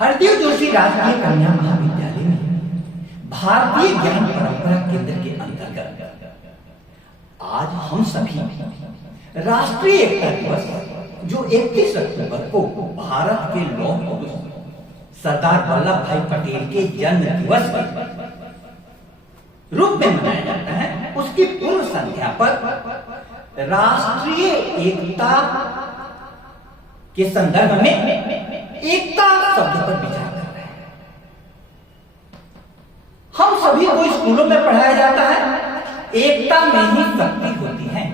हरदेव जोशी राजकीय कन्या महाविद्यालय में भारतीय ज्ञान परंपरा केंद्र के अंतर्गत आज हम सभी राष्ट्रीय एकता दिवस जो 31 अक्टूबर को भारत के लौह पुरुष सरदार वल्लभ भाई पटेल के जन्म दिवस के रूप में मनाया जाता है, उसकी पूर्व संध्या पर राष्ट्रीय एकता के संदर्भ में एकता शब्द पर विचार कर रहे हैं। हम सभी को स्कूलों में पढ़ाया जाता है एकता में ही शक्ति होती है।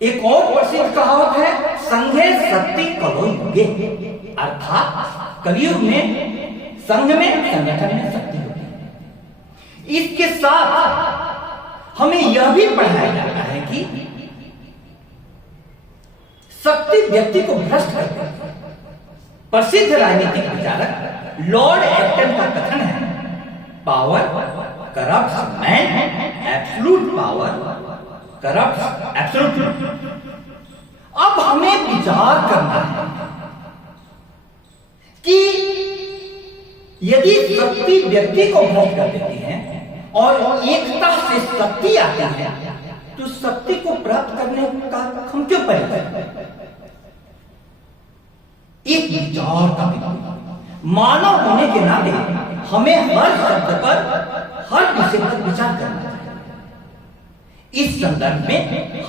एक और प्रसिद्ध कहावत है संघे शक्ति कलौ युगे, अर्थात कलयुग में संघ में संगठन में शक्ति होती है। इसके साथ हमें यह भी पढ़ाया जाता है कि शक्ति व्यक्ति को भ्रष्ट करती है। प्रसिद्ध राजनीतिक विचारक लॉर्ड एक्टन का कथन है, power corrupts man, absolute power corrupts absolute. अब हमें विचार करना है कि यदि शक्ति व्यक्ति को भ्रष्ट कर देती है और एकता से शक्ति आती है, तो शक्ति को प्राप्त करने का हम क्यों प्रयास? एक विचार का मानव होने के नाते हमें हर शब्द पर, हर विषय पर विचार करना चाहिए। इस संदर्भ में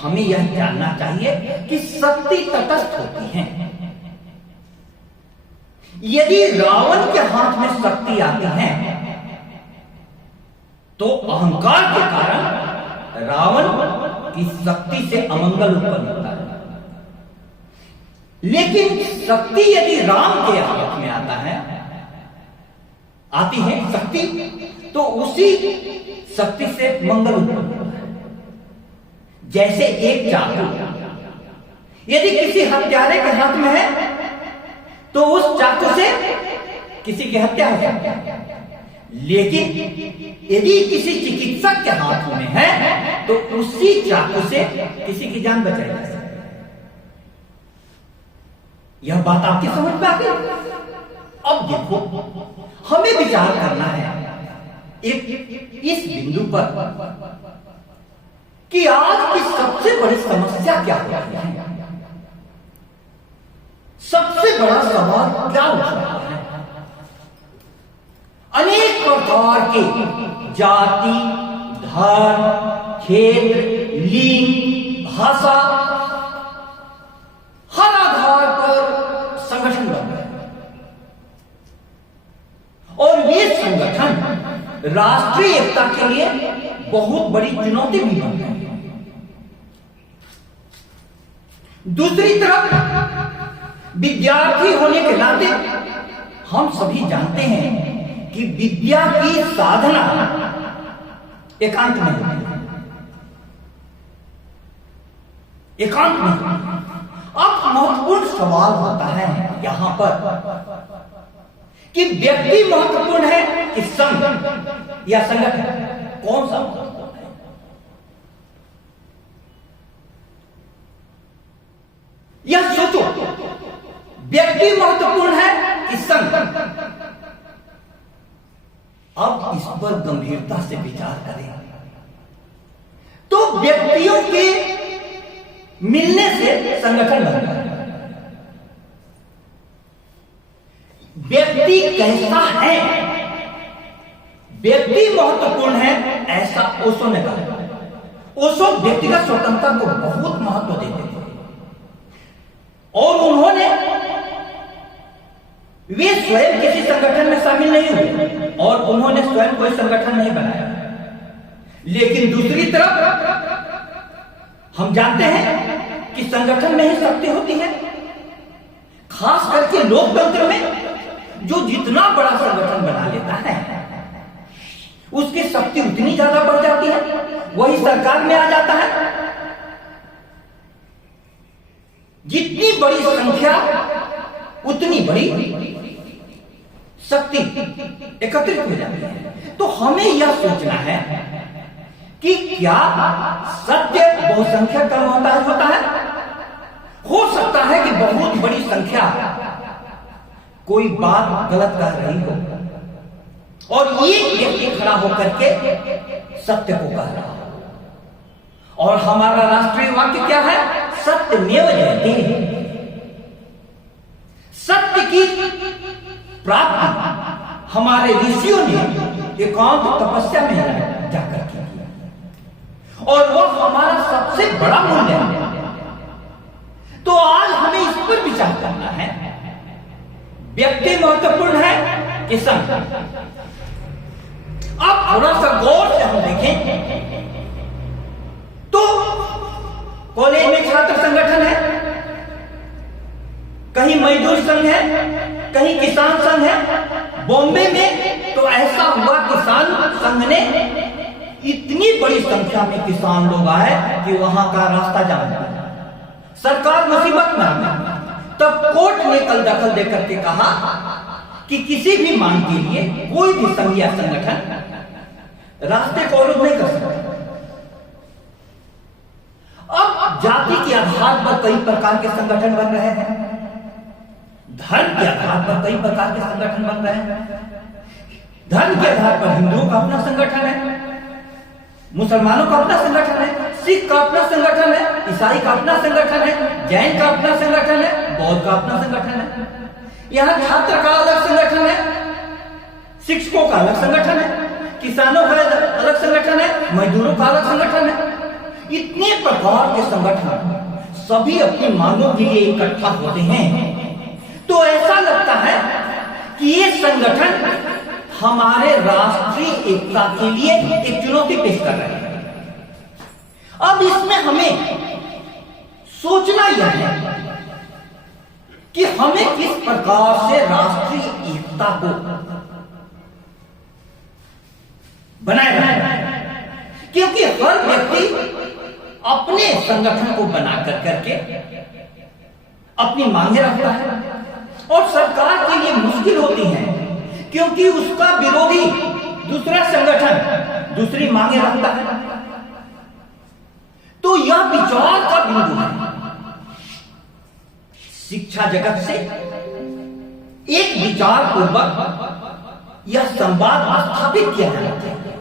हमें यह जानना चाहिए कि शक्ति तटस्थ होती है। यदि रावण के हाथ में शक्ति आती है तो अहंकार के कारण रावण की शक्ति से अमंगल उत्पन्न होता है। लेकिन शक्ति यदि राम के हाथ में आती है शक्ति, तो उसी शक्ति से मंगल उत्पन्न होता है। जैसे एक चाकू यदि किसी हत्यारे के हाथ में है तो उस चाकू से किसी की हत्या हो सकती है, लेकिन यदि किसी चिकित्सक के हाथ में है तो उसी चाकू से किसी की जान बचाई जा सकती है। यह बात आपकी समझ में आ गई? अब देखो, हमें विचार करना है इस बिंदु पर कि आज की सबसे बड़ी समस्या क्या हो रही है। सबसे बड़ा सवाल क्या उठ रहा है? अनेक प्रकार के जाति, धर्म, क्षेत्र, लिंग, भाषा, हर आधार पर संगठन बन रहे हैं और ये संगठन राष्ट्रीय एकता के लिए बहुत बड़ी चुनौती भी बन रही है। दूसरी तरफ विद्यार्थी होने के नाते हम सभी जानते हैं कि विद्या की साधना एकांत में होती है, एकांत में। अब महत्वपूर्ण सवाल होता है यहां पर कि व्यक्ति महत्वपूर्ण है कि संघ या संगठन, कौन सा महत्वपूर्ण है? यह सोचो, व्यक्ति महत्वपूर्ण है कि संघ? अब इस पर गंभीरता से विचार करें तो व्यक्तियों के मिलने से संगठन बनता है। व्यक्ति कैसा है, व्यक्ति महत्वपूर्ण है, ऐसा ओशो ने कहा। ओशो व्यक्तिगत स्वतंत्रता को बहुत महत्व देते थे और उन्होंने वे स्वयं किसी संगठन में शामिल नहीं हुए और उन्होंने स्वयं कोई संगठन नहीं बनाया। लेकिन दूसरी तरफ हम जानते हैं कि संगठन में ही शक्ति होती है, खास करके लोकतंत्र में। जो जितना बड़ा संगठन बना लेता है उसकी शक्ति उतनी ज्यादा बढ़ जाती है, वही सरकार में आ जाता है। जितनी बड़ी संख्या उतनी बड़ी शक्ति एकत्रित हो जाती है। तो हमें यह सोचना है कि क्या सत्य बहुसंख्यक का मोहताज होता है? हो सकता है कि बहुत बड़ी संख्या कोई बात गलत कह रही हो और एक व्यक्ति खड़ा होकर के सत्य को कह रहा हो, और हमारा राष्ट्रीय वाक्य क्या है? सत्यमेव जयते। सत्य की प्राप्ति हमारे ऋषियों ने एकांत तपस्या में जाकर की, और वो हमारा सबसे बड़ा मूल्य है। तो आज हमें इस पर विचार करना है। व्यक्ति महत्वपूर्ण है कि संघ? अब थोड़ा सा गौर से हम देखें तो कॉलेज में छात्र संगठन है, कहीं मजदूर संघ है, कहीं किसान संघ है। बॉम्बे में तो ऐसा हुआ, किसान संघ ने इतनी बड़ी संख्या में किसान लोग आए कि वहां का रास्ता जाम हो गया। सरकार मुसीबत में आ गई। तब कोर्ट ने कल दखल देकर के कहा कि किसी भी मांग के लिए कोई भी संघ या संगठन रास्ते को अवरुद्ध नहीं कर सकता। अब जाति के आधार पर कई प्रकार के संगठन बन रहे हैं, धर्म के आधार पर कई प्रकार के संगठन बन रहे हैं। धर्म के आधार पर हिंदुओं का अपना संगठन है, मुसलमानों का अपना संगठन है, सिख का अपना संगठन है, ईसाई का अपना संगठन है, जैन का अपना संगठन है, बौद्ध का अपना संगठन है। यहाँ छात्र का अलग संगठन है, शिक्षकों का अलग संगठन है, किसानों का अलग संगठन है, मजदूरों का अलग संगठन है। इतने प्रकार के संगठन सभी अपनी मांगों के लिए इकट्ठा होते हैं, तो ऐसा लगता है कि ये संगठन हमारे राष्ट्रीय एकता के लिए एक चुनौती पेश कर रहे हैं। अब इसमें हमें सोचना यह है कि हमें किस प्रकार से राष्ट्रीय एकता को बनाए रखना है, क्योंकि हर व्यक्ति अपने संगठन को बना करके अपनी मांगे रखता है, और सरकार के लिए मुश्किल होती है क्योंकि उसका विरोधी दूसरा संगठन दूसरी मांगे रखता है। तो यह विचार का बिंदु है। शिक्षा जगत से एक विचार पूर्वक यह संवाद स्थापित किया जाना चाहिए।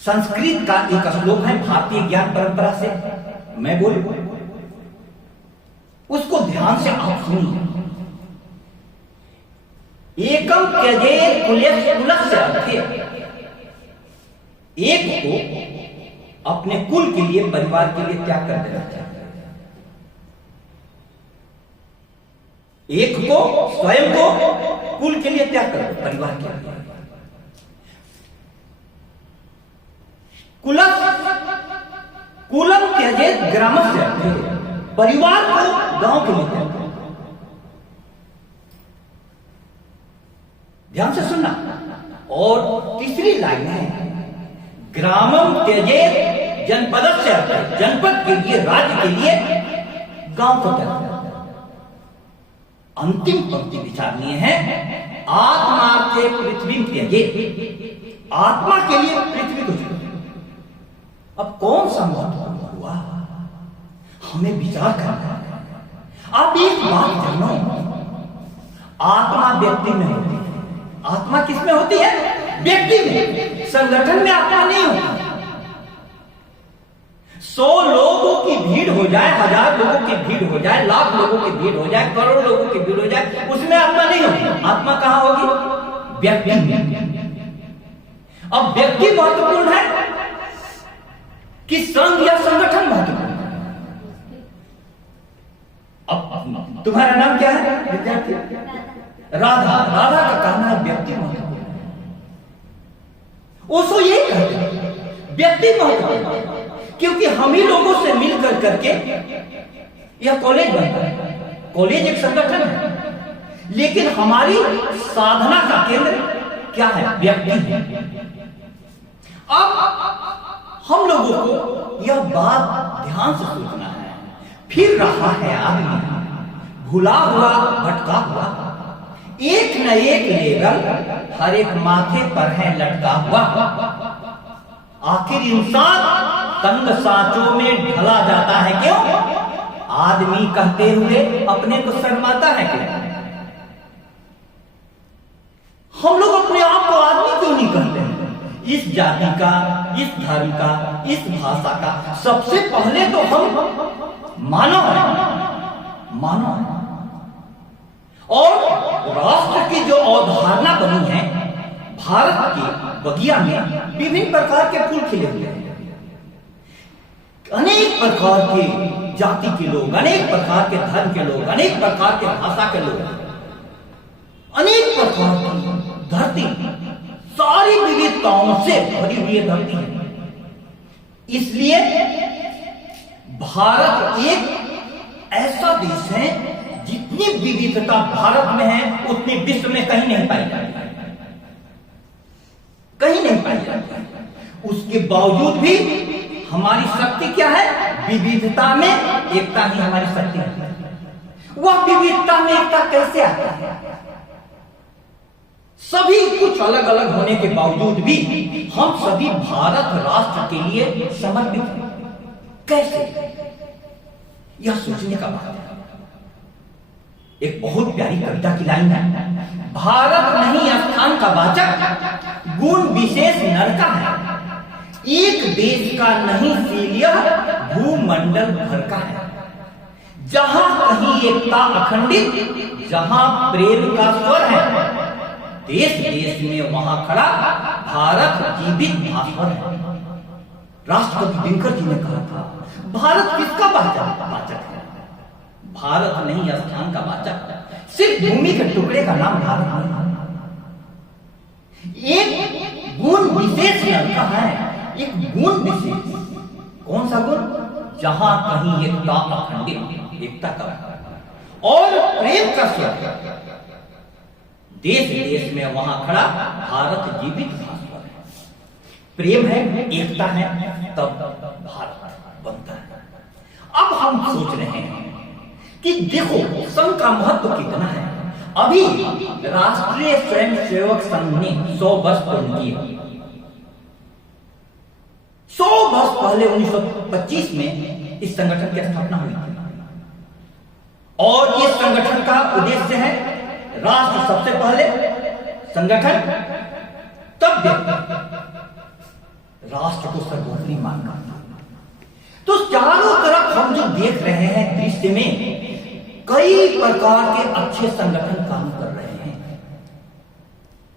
संस्कृत का एक श्लोक है भारतीय ज्ञान परंपरा से, मैं बोलूं उसको ध्यान से आप सुनिए। एकम त्यजेत कुलस्य कुलस्य अर्थे, एक को अपने कुल के लिए, परिवार के लिए त्याग कर देना चाहिए। एक को, स्वयं को कुल के लिए त्याग कर दो, परिवार के लिए। कुलम त्यजेत ग्रामस्य अर्थे, परिवार को गांव के लिए त्याग करो। ध्यान से सुनना। और तीसरी लाइन है ग्रामम त्यजेत जनपदस्य अर्थे, जनपद के लिए, राज्य के लिए गांव को त्याग करो। अंतिम पंक्ति विचारणीय है आत्मार्थे पृथ्वी त्यजेत, आत्मा के लिए पृथ्वी को छोड़ो। अब कौन सा महत्वपूर्ण हुआ, हमें विचार करना है। आप एक बात जानो, आत्मा व्यक्ति में होती है। आत्मा किसमें होती है? व्यक्ति में। संगठन में आत्मा नहीं होती। 100 लोगों की भीड़ हो जाए, 1000 लोगों की भीड़ हो जाए, लाख लोगों की भीड़ हो जाए, करोड़ लोगों की भीड़ हो जाए, उसमें आत्मा नहीं होगी। आत्मा कहां होगी? व्यक्ति में। अब व्यक्ति महत्वपूर्ण है कि संघ या संगठन महत्वपूर्ण? अब तुम्हारा नाम क्या है विद्यार्थी? राधा। राधा का कहना है व्यक्ति महत्वपूर्ण है। ओशो यही कहते हैं व्यक्ति महत्वपूर्ण है, क्योंकि हम ही लोगों से मिलकर करके यह कॉलेज बनता है। कॉलेज एक संगठन है, लेकिन हमारी साधना का केंद्र क्या है? व्यक्ति है। अब हम लोगों को यह बात ध्यान से सोचना है। फिर रहा है आदमी भुला हुआ, भटका हुआ, एक न एक लेबल हर एक माथे पर है लटका हुआ। आखिर इंसान तंग सांचों में ढला जाता है क्यों? आदमी कहते हुए अपने को शर्माता है क्यों? हम लोग अपने आप को आदमी क्यों नहीं कहते हैं? इस जाति का, इस धर्म का, इस भाषा का सबसे पहले तो हम मानव हैं, मानव हैं। और राष्ट्र की जो अवधारणा बनी है, भारत के बगिया में विभिन्न प्रकार के फूल खिले हुए हैं। अनेक प्रकार के जाति के लोग, अनेक प्रकार के धर्म के लोग, अनेक प्रकार के भाषा के लोग, अनेक प्रकार की धरती, सारी विविधताओं से भरी हुई धरती है। इसलिए भारत एक ऐसा देश है, जितनी विविधता भारत में है उतनी विश्व में कहीं नहीं पाई जाती, कहीं नहीं पाई जाती। उसके बावजूद भी हमारी शक्ति क्या है? विविधता में एकता ही हमारी शक्ति है। वह विविधता में एकता कैसे आता है? सभी कुछ अलग अलग होने के बावजूद भी हम सभी भारत राष्ट्र के लिए समर्पित हैं। कैसे? यह सोचने का बात है। एक बहुत प्यारी कविता की लाइन है, भारत नहीं स्थान का वाचक, गुण विशेष नर का है, एक देश का नहीं सीलिय भूमंडल भर का है। जहां कहीं एकता अखंडित, जहां प्रेम का स्वर है, देश देश में वहां खड़ा भारत जीवित भास्कर है। राष्ट्रपति दिनकर जी ने कहा था, भारत किसका वाचक है? भारत नहीं स्थान का वाचक, सिर्फ भूमि के टुकड़े का नाम भारत है। एक गुण विशेष लड़का है, एक गुण विशेष। कौन सा गुण? जहां कहीं एकता अखंडित, एकता का और प्रेम का स्वर, देश देश में वहां खड़ा भारत जीवित भास्कर है। प्रेम है, एकता है, तब भारत बनता है। अब हम सोच रहे हैं कि देखो संघ का महत्व कितना है। अभी राष्ट्रीय स्वयंसेवक संघ ने 100 वर्ष पूर्ण किए। 100 वर्ष पहले 1925 में इस संगठन की स्थापना हुई थी और इस संगठन का उद्देश्य है राष्ट्र सबसे पहले, संगठन तब राष्ट्र को सर्वोपरि मानना। तो चारों तरफ हम जो देख रहे हैं दृश्य में, कई प्रकार के अच्छे संगठन काम कर रहे हैं,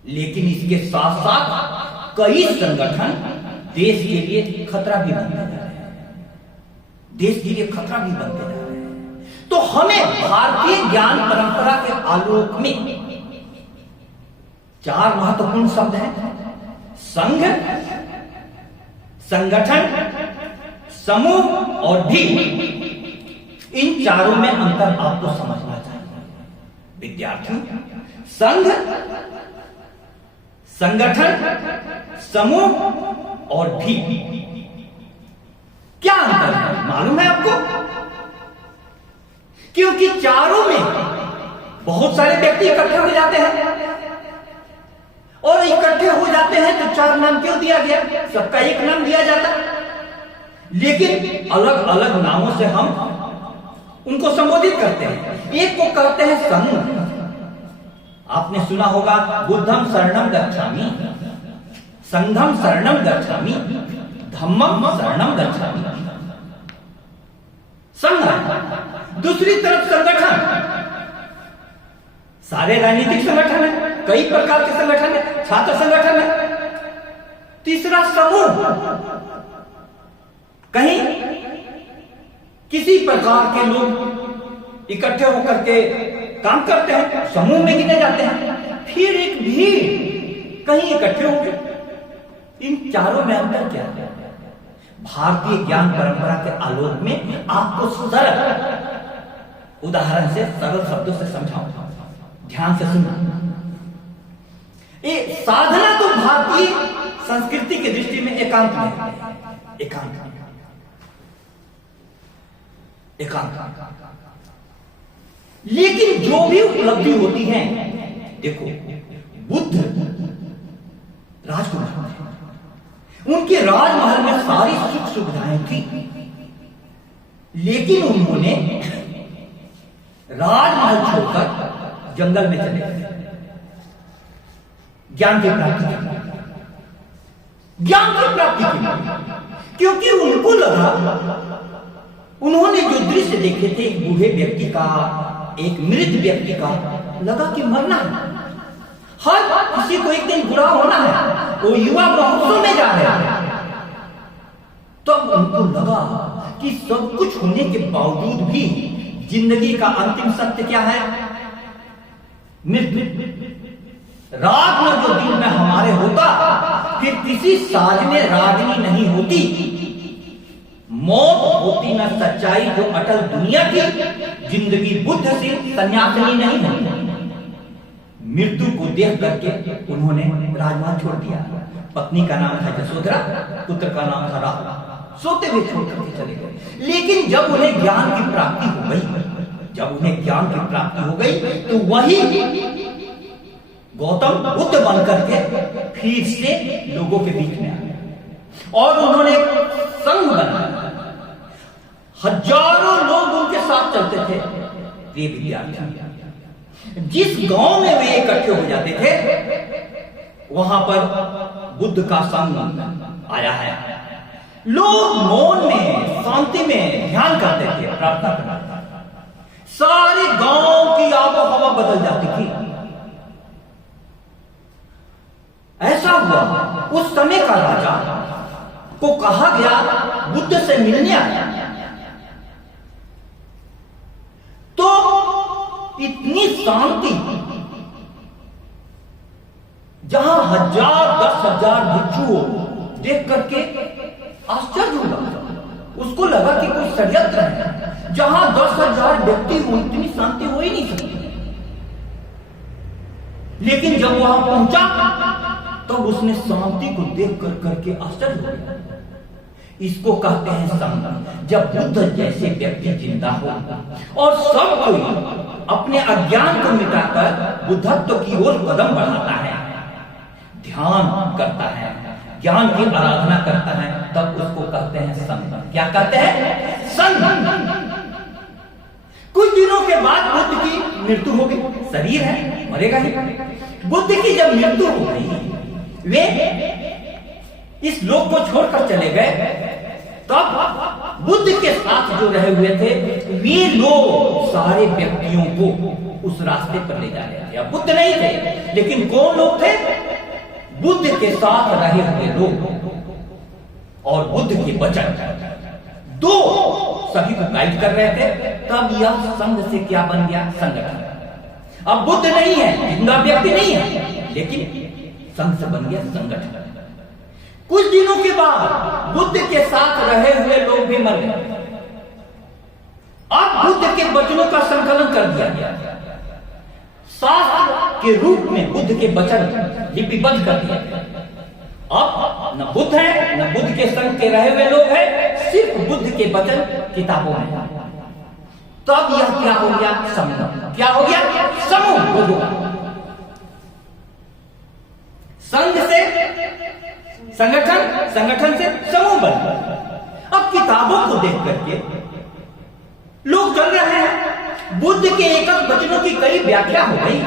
लेकिन इसके साथ साथ कई संगठन देश के लिए खतरा भी बनते जा रहे हैं, देश के लिए खतरा भी बनते जा रहे हैं। तो हमें भारतीय ज्ञान परंपरा के आलोक में 4 महत्वपूर्ण शब्द हैं: संघ, संगठन, समूह और भी। इन चारों में अंतर आपको समझना चाहिए विद्यार्थी। संघ, संगठन, समूह और भी, क्या अंतर है मालूम है आपको? क्योंकि चारों में बहुत सारे व्यक्ति इकट्ठे हो जाते हैं और इकट्ठे हो जाते हैं तो 4 नाम क्यों दिया गया? सबका एक नाम दिया जाता, लेकिन अलग अलग नामों से हम उनको संबोधित करते हैं। एक को कहते हैं संघ, आपने सुना होगा बुद्धम शरणम गच्छामि, संघम शरणम गच्छामि, धम्मम शरणम गच्छामि। संघ। दूसरी तरफ संगठन, सारे राजनीतिक संगठन है, कई प्रकार के संगठन है, छात्र संगठन है। तीसरा समूह, कहीं किसी प्रकार के लोग इकट्ठे होकर के काम करते हैं, समूह में गिने जाते हैं। फिर एक भीड़, कहीं इकट्ठे हो गए। इन चारों में अंतर क्या है? भारतीय ज्ञान परंपरा के आलोक में आपको सरल उदाहरण से, सरल शब्दों से समझाऊंगा, ध्यान से सुनना। ये साधना तो भारतीय संस्कृति की दृष्टि में एकांत में, एकांत, लेकिन जो भी उपलब्धि होती है, देखो बुद्ध राजकुमार थे, उनके राजमहल में सारी सुख सुविधाएं थी, लेकिन उन्होंने राजमहल छोड़कर जंगल में चले गए। ज्ञान की प्राप्ति के लिए, ज्ञान की प्राप्ति के लिए, क्योंकि उनको लगा, उन्होंने जो दृश्य देखे थे एक बूढ़े व्यक्ति का, एक मृत व्यक्ति का, लगा कि मरना है, हर किसी को एक दिन बुरा होना है, वो युवा महोत्सव में जा रहे हैं। तब उनको लगा कि सब कुछ होने के बावजूद भी जिंदगी का अंतिम सत्य क्या है? मृत्यु। राग न जो दिल में हमारे होता, फिर किसी साज में रागनी नहीं होती। मौत होती न सच्चाई जो अटल दुनिया की, जिंदगी बुद्ध से सन्यासिनी नहीं होती। मृत्यु को देख करके उन्होंने राजमहल छोड़ दिया। पत्नी का नाम था यशोधरा, पुत्र का नाम था राम। सोते हुए छोड़ करके चले गए। लेकिन जब उन्हें ज्ञान की प्राप्ति हो गई, जब उन्हें ज्ञान की प्राप्ति हो गई, तो वही गौतम बुद्ध बन करके फिर से लोगों के बीच में आए और उन्होंने संघ बनाया। हजारों लोग उनके साथ चलते थे। प्रिय विद्यार्थी, जिस गांव में वे इकट्ठे हो जाते थे, वहां पर बुद्ध का संघ आया है। लोग मौन में, शांति में ध्यान करते थे, प्रार्थना करते थे। सारे गांव की आबो हवा बदल जाती थी। ऐसा हुआ, उस समय का राजा को कहा गया बुद्ध से मिलने आया, तो इतनी शांति, जहां 1000 10,000 भिक्षुओं देख करके आश्चर्य हुआ। उसको लगा कि कोई षड्यंत्र है। जहां 10,000 व्यक्ति हो, इतनी शांति हो ही नहीं सकती। लेकिन जब वहां पहुंचा, तब उसने शांति को देख कर करके आश्चर्य हो गया। इसको कहते हैं संग। जब बुद्ध जैसे व्यक्ति जिंदा हो और सब कोई अपने अज्ञान को मिटाकर बुद्धत्व की ओर कदम बढ़ाता है, ध्यान करता है, ज्ञान की आराधना करता है, तब उसको कहते हैं संग। क्या कहते हैं? संग। कुछ दिनों के बाद बुद्ध की मृत्यु हो गई। शरीर है, मरेगा ही। बुद्ध की जब मृत्यु हो गई, वे इस लोक को छोड़कर चले गए। तब बुद्ध के साथ जो रहे हुए थे, वे लोग सारे व्यक्तियों को उस रास्ते पर ले जा रहे थे। अब बुद्ध नहीं थे, लेकिन कौन लोग थे? बुद्ध के साथ रहे हुए लोग और बुद्ध के वचन, दो सभी को गाइड कर रहे थे। तब यह संघ से क्या बन गया? संगठन। अब बुद्ध नहीं है, जिंदा व्यक्ति नहीं है, लेकिन संघ से बन गया संगठन। कुछ दिनों के बाद बुद्ध के साथ रहे हुए लोग भी मर गए। अब बुद्ध के वचनों का संकलन कर दिया गया, शास्त्र के रूप में बुद्ध के वचन लिपिबद्ध कर दिया गया। अब न बुद्ध है, न बुद्ध के संग के रहे हुए लोग हैं, सिर्फ बुद्ध के वचन किताबों में। तब यह क्या हो गया? समूह। क्या हो गया? समूह हो गया। संघ से संगठन, संगठन से समूह बन गया। अब किताबों को देख करके लोग चल रहे हैं। बुद्ध के एक वचनों की कई व्याख्या हो गई,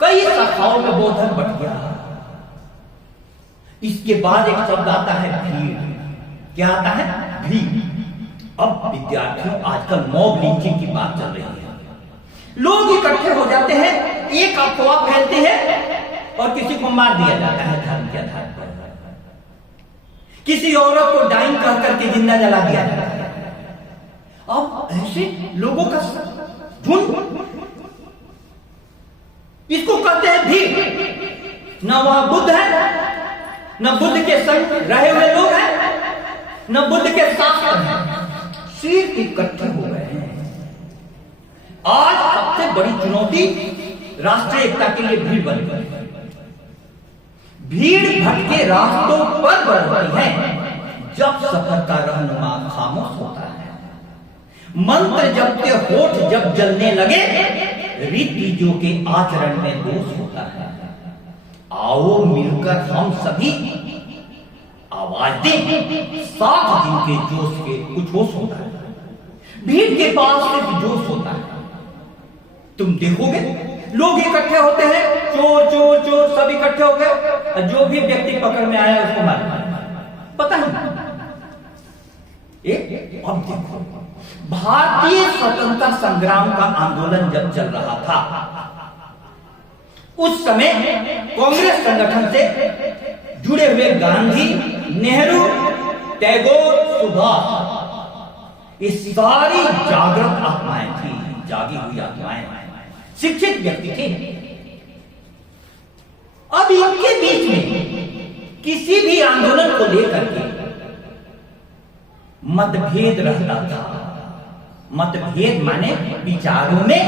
कई शाखाओं में बोधन बढ़ गया। इसके बाद एक शब्द आता है भीड़। क्या आता है? भीड़। अब विद्यार्थियों, आजकल मॉब लिंचिंग की बात चल रही है। लोग इकट्ठे हो जाते हैं, एक अफवाह फैलती है और किसी को मार दिया जाता है धर्म के आधार पर। किसी औरत को डाइन कह करके जिंदा जला दिया जाता है। अब ऐसे लोगों का झुंड, इसको कहते हैं भीड़। न वहां बुद्ध है, न बुद्ध के संग रहे हुए लोग हैं, न बुद्ध के शास्त्र हैं, सिर्फ इकट्ठे हो गए हैं। आज सबसे बड़ी चुनौती राष्ट्रीय एकता के लिए भीड़ बन गई। भीड़ भटके रास्तों पर बढ़ती है जब सफर का रहनुमा खामोश होता है। मंत्र जपते होठ जब जलने लगे, रीतियों के आचरण में दोष होता है। आओ मिलकर हम सभी आवाज दें, साथ जिनके जोश के कुछ होश होता है। भीड़ के पास सिर्फ जोश होता है। तुम देखोगे लोग इकट्ठे होते हैं, चोर चोर चोर सब इकट्ठे हो गए, जो भी व्यक्ति पकड़ में आया उसको मार पता नहीं। अब देखो, भारतीय स्वतंत्रता संग्राम का आंदोलन जब चल रहा था, उस समय कांग्रेस संगठन से जुड़े हुए गांधी, नेहरू, टैगोर, सुभाष, ये सारी जागृत आत्माएं थी, जागी हुई आत्माएं, शिक्षित व्यक्ति थे। अब इनके बीच में किसी भी आंदोलन को लेकर के मतभेद रहता था। मतभेद माने विचारों में,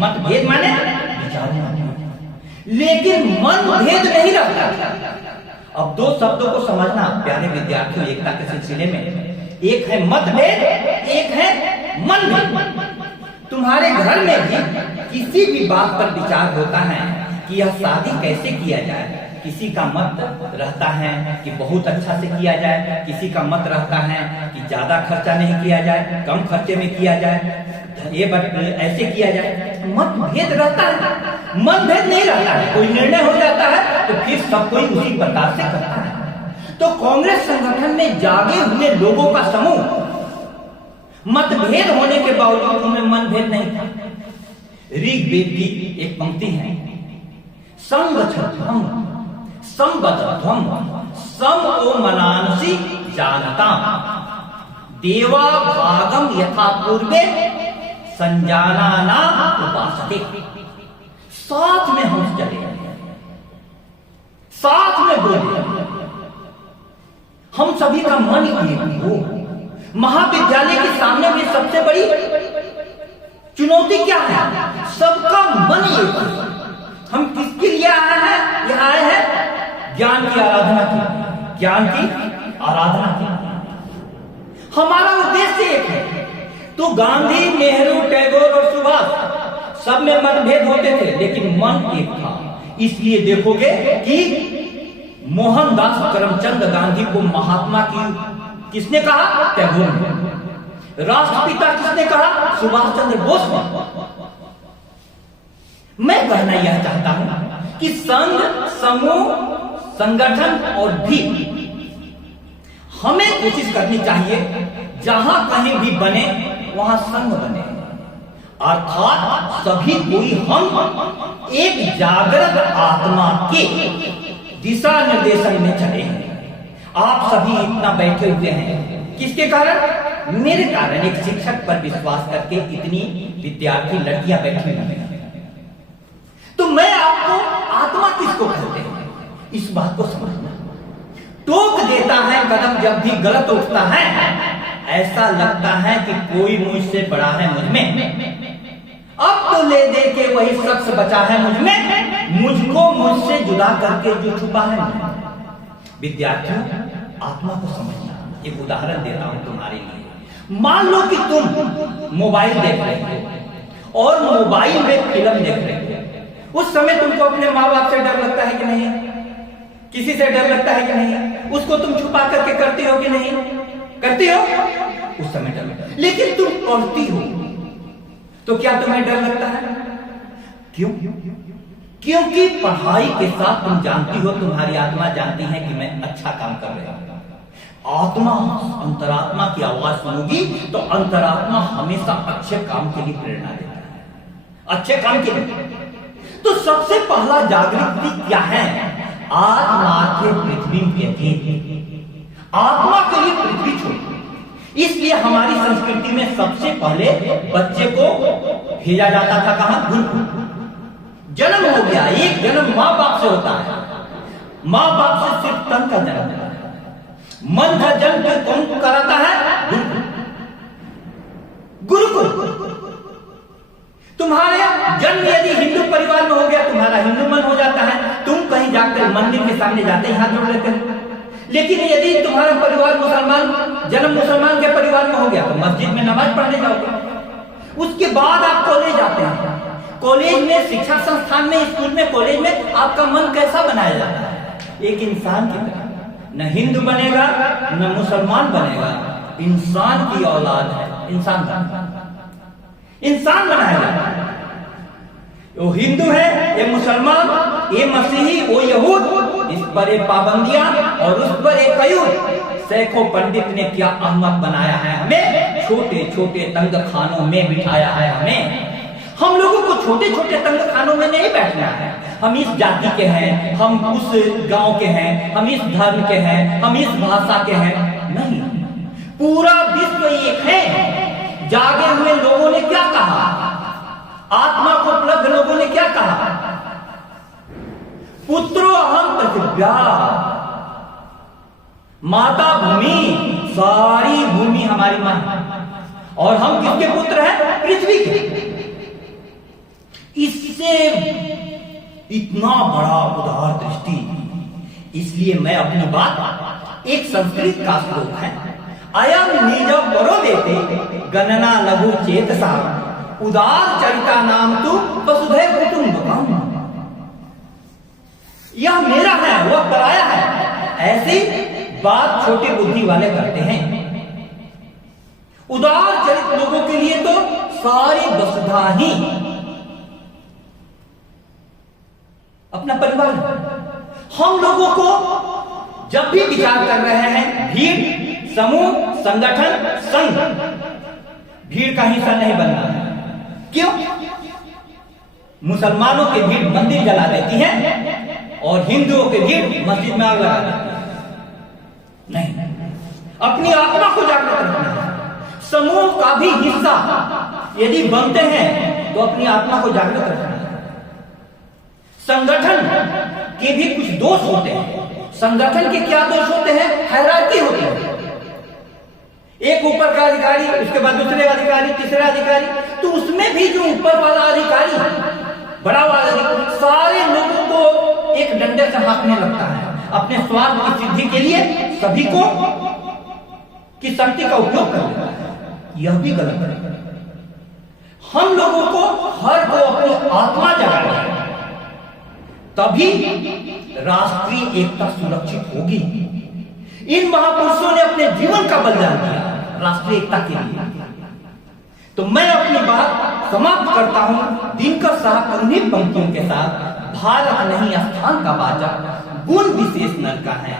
मतभेद माने विचारों में, लेकिन मनभेद नहीं रहता था। अब दो शब्दों को समझना प्यारे विद्यार्थियों, एकता के सिलसिले में, एक है मतभेद, एक है मनभेद। तुम्हारे घर में भी किसी भी बात पर विचार होता है कि यह शादी कैसे किया जाए। किसी का मत रहता है कि बहुत अच्छा से किया जाए, किसी का मत रहता है कि ज्यादा खर्चा नहीं किया जाए, कम खर्चे में किया जाए, ये ऐसे किया जाए। मतभेद रहता है, मनभेद नहीं रहता है। कोई निर्णय हो जाता है तो फिर सब कोई उसी प्रकार से करता है। तो कांग्रेस संगठन में जागे हुए लोगों का समूह, मतभेद होने के बावजूद उनमें मनभेद नहीं था। ऋग्वेद की एक पंक्ति है, संगठध्वम संबद्धध्वम सम ओ मनांसि जानता देवा भागम यथा पूर्वे संजानाना उपासते। साथ में हम चले, साथ में बोले, हम सभी का मन एक हो। महाविद्यालय के सामने में सबसे बड़ी चुनौती क्या है? सबका मन एक हो। हम किसके लिए आए हैं? यह आए हैं ज्ञान की आराधना की, ज्ञान की आराधना की। हमारा उद्देश्य एक है। तो गांधी, नेहरू, टैगोर और सुभाष सब में मतभेद होते थे, लेकिन मन एक था। इसलिए देखोगे कि मोहनदास करमचंद गांधी को महात्मा की किसने कहा? टैगोर ने। राष्ट्रपिता किसने कहा? सुभाष चंद्र बोस ने। मैं कहना यह चाहता हूं कि संघ, समूह, संगठन और भी हमें कोशिश करनी चाहिए, जहां कहीं भी बने वहां संघ बने, अर्थात सभी कोई हम एक जागृत आत्मा के दिशा निर्देशन में चले। आप सभी इतना बैठे हुए हैं किसके कारण? मेरे कारण। एक शिक्षक पर विश्वास करके इतनी विद्यार्थी लड़कियां बैठी हुई हैं। तो मैं आपको आत्मा किसको कहते हैं, इस बात को समझना। टोक देता है कदम जब भी गलत उठता है, ऐसा लगता है कि कोई मुझसे बड़ा है मुझमें। अब तो ले दे के वही शख्स बचा है मुझमें, मुझको मुझसे जुदा करके जो छुपा है। विद्यार्थियों, आत्मा को समझना। एक उदाहरण देता हूं तुम्हारे लिए। मान लो कि तुम मोबाइल देख रहे हो और मोबाइल में फिल्म देख रहे हो। उस समय तुमको अपने माँ बाप से डर लगता है कि नहीं? किसी से डर लगता है कि नहीं? उसको तुम छुपा करके करते हो कि नहीं? करते हो। उस समय डर लगता है। लेकिन तुम पढ़ती हो तो क्या तुम्हें डर लगता है? क्यों? क्योंकि पढ़ाई के साथ तुम जानती हो, तुम्हारी आत्मा जानती है कि मैं अच्छा काम कर रहा हूं। आत्मा, अंतरात्मा की आवाज सुनोगी तो अंतरात्मा हमेशा अच्छे काम के लिए प्रेरणा देता है, अच्छे काम के लिए। तो सबसे पहला जागृति क्या है? आत्मा के पृथ्वी के, आत्मा के लिए पृथ्वी छोड़ो। इसलिए हमारी संस्कृति में सबसे पहले बच्चे को भेजा जाता था कहां? गुरुकुल। जन्म हो गया, एक जन्म मां बाप से होता है। मां बाप से सिर्फ तन का जन्म होता है, मन का जन्म फिर कौन कराता है? गुरुकुल। तुम्हारे जन्म यदि हिंदू परिवार में हो गया, तुम्हारा हिंदू मन हो जाता है, तुम कहीं जाकर मंदिर के सामने जाते ही हाथ जोड़ लेते हो। लेकिन यदि तुम्हारा परिवार मुसलमान, जन्म मुसलमान के परिवार में हो गया, तो मस्जिद में नमाज पढ़ने जाओगे। उसके बाद आप कॉलेज जाते हैं। कॉलेज में, शिक्षा संस्थान में, स्कूल में, कॉलेज में आपका मन कैसा बनाया जाता है? एक इंसान की तरह। न हिंदू बनेगा न मुसलमान बनेगा, इंसान की औलाद है, इंसान बनाया जाता है। वो हिंदू है, ये मुसलमान, ये मसीही, वो यहूद, इस पर ये पाबंदियां और उस पर ये कयूर। सैकड़ों पंडित ने क्या अहमक बनाया है हमें, छोटे छोटे तंग खानों में बिठाया है हमें। हम लोगों को छोटे छोटे तंग खानों में नहीं बैठना है। हम इस जाति के हैं, हम उस गांव के हैं, हम इस धर्म के हैं, हम इस भाषा के हैं, नहीं। पूरा विश्व एक है। जागे हुए लोगों ने क्या कहा, आत्मा को उपलब्ध लोगों ने क्या कहा, पुत्रो अहम पृथिव्या, माता भूमि, सारी भूमि हमारी मां, और हम किसके पुत्र हैं, पृथ्वी के। इससे इतना बड़ा उदार दृष्टि, इसलिए मैं अपनी बात, एक संस्कृत का श्लोक है, अयम निज परो देते गणना लघु चेतसा उदार चरिता नाम तु वसुधैव कुटुंबकम। यह मेरा है, वह पराया है, ऐसी बात छोटी बुद्धि वाले करते हैं। उदार चरित लोगों के लिए तो सारी वसुधा ही अपना परिवार है। हम लोगों को जब भी विचार कर रहे हैं, भीड़, समूह, संगठन, संघ, भीड़ का हिस्सा नहीं बनना है। क्यों? मुसलमानों की भीड़ मंदिर जला देती है और हिंदुओं की भीड़ मस्जिद में आग लगा देती है। नहीं, अपनी आत्मा को जागृत रखना है। समूह का भी हिस्सा यदि बनते हैं तो अपनी आत्मा को जागृत रखना है। संगठन के भी कुछ दोष होते हैं। संगठन के क्या दोष होते हैं, हायरार्की होती है। एक ऊपर का अधिकारी, उसके बाद दूसरे अधिकारी, तीसरा अधिकारी, तो उसमें भी जो ऊपर वाला अधिकारी, बड़ा वाला अधिकारी, सारे लोगों को एक डंडे से हाँकने लगता है अपने स्वार्थ की सिद्धि के लिए, सभी को की शक्ति का उपयोग कर लेता है। यह भी गलत है। हम लोगों को हर को अपनी आत्मा जगानी है, तभी राष्ट्रीय एकता सुरक्षित होगी। इन महापुरुषों ने अपने जीवन का बलिदान दिया राष्ट्रीय एकता के लिए। तो मैं अपनी बात समाप्त करता हूं दिनकर साहब उन्हीं पंक्तियों के साथ, भारत नहीं स्थान का वाचक, गुण विशेष नर का है,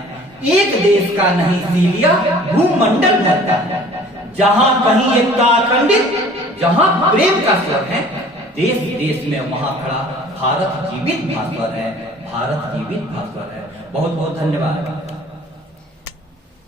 एक देश का नहीं सीलिया, भूमंडल भर का है। जहां कहीं एकता अखंडित, जहां प्रेम का स्वर है, देश देश में वहां खड़ा भारत जीवित भास्कर है, भारत जीवित भास्कर है। बहुत बहुत धन्यवाद।